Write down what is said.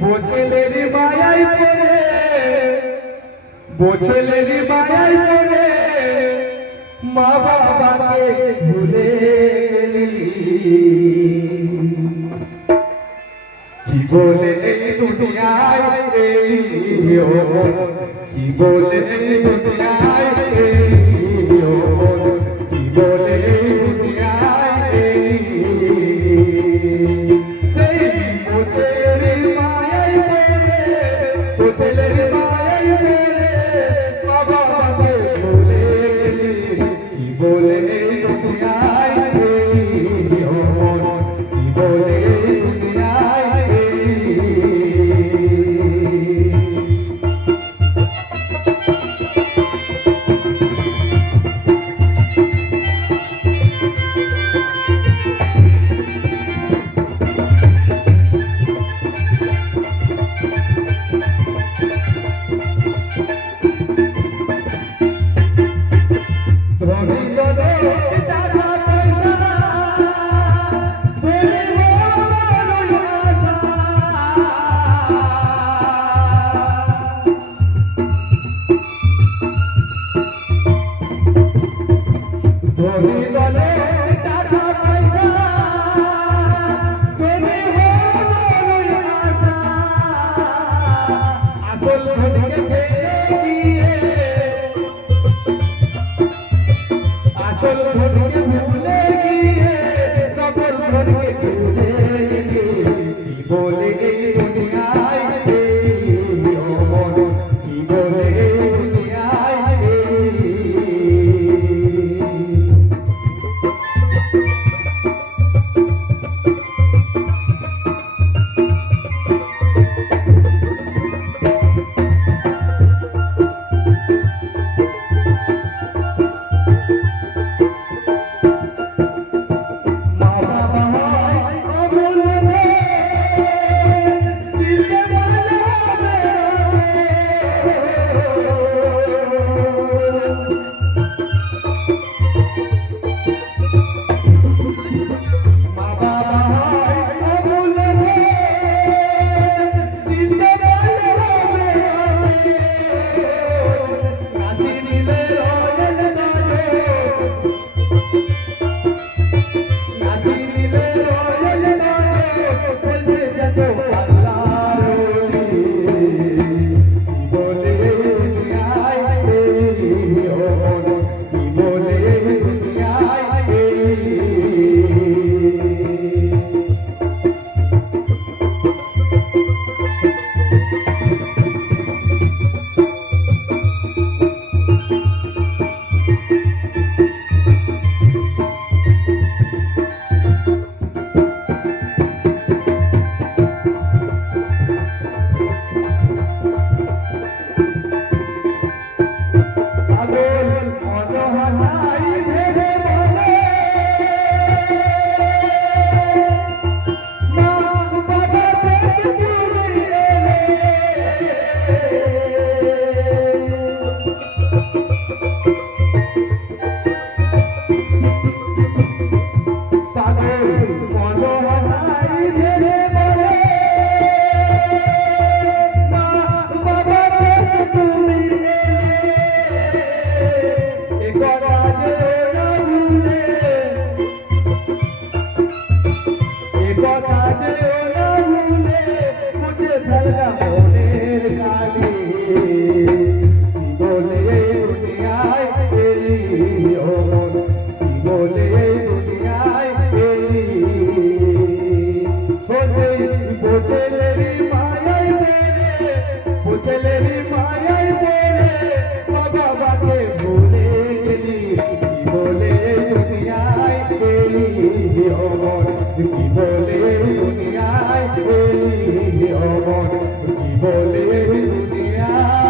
বোঝেলের বাড়াই পরে বোঝেলের বাড়াই পরে মা বাবাকে কি বলে দুনিয়ায় এলি কি বলে দুনিয়ায় এলি ছেলে Thank you. কথা যেও না ভুলে মুছে ফেলনা মনের কালি বলে দুনিয়ায় কি বলে? দুনিয়ায় অমন কি বলে দুনিয়ায়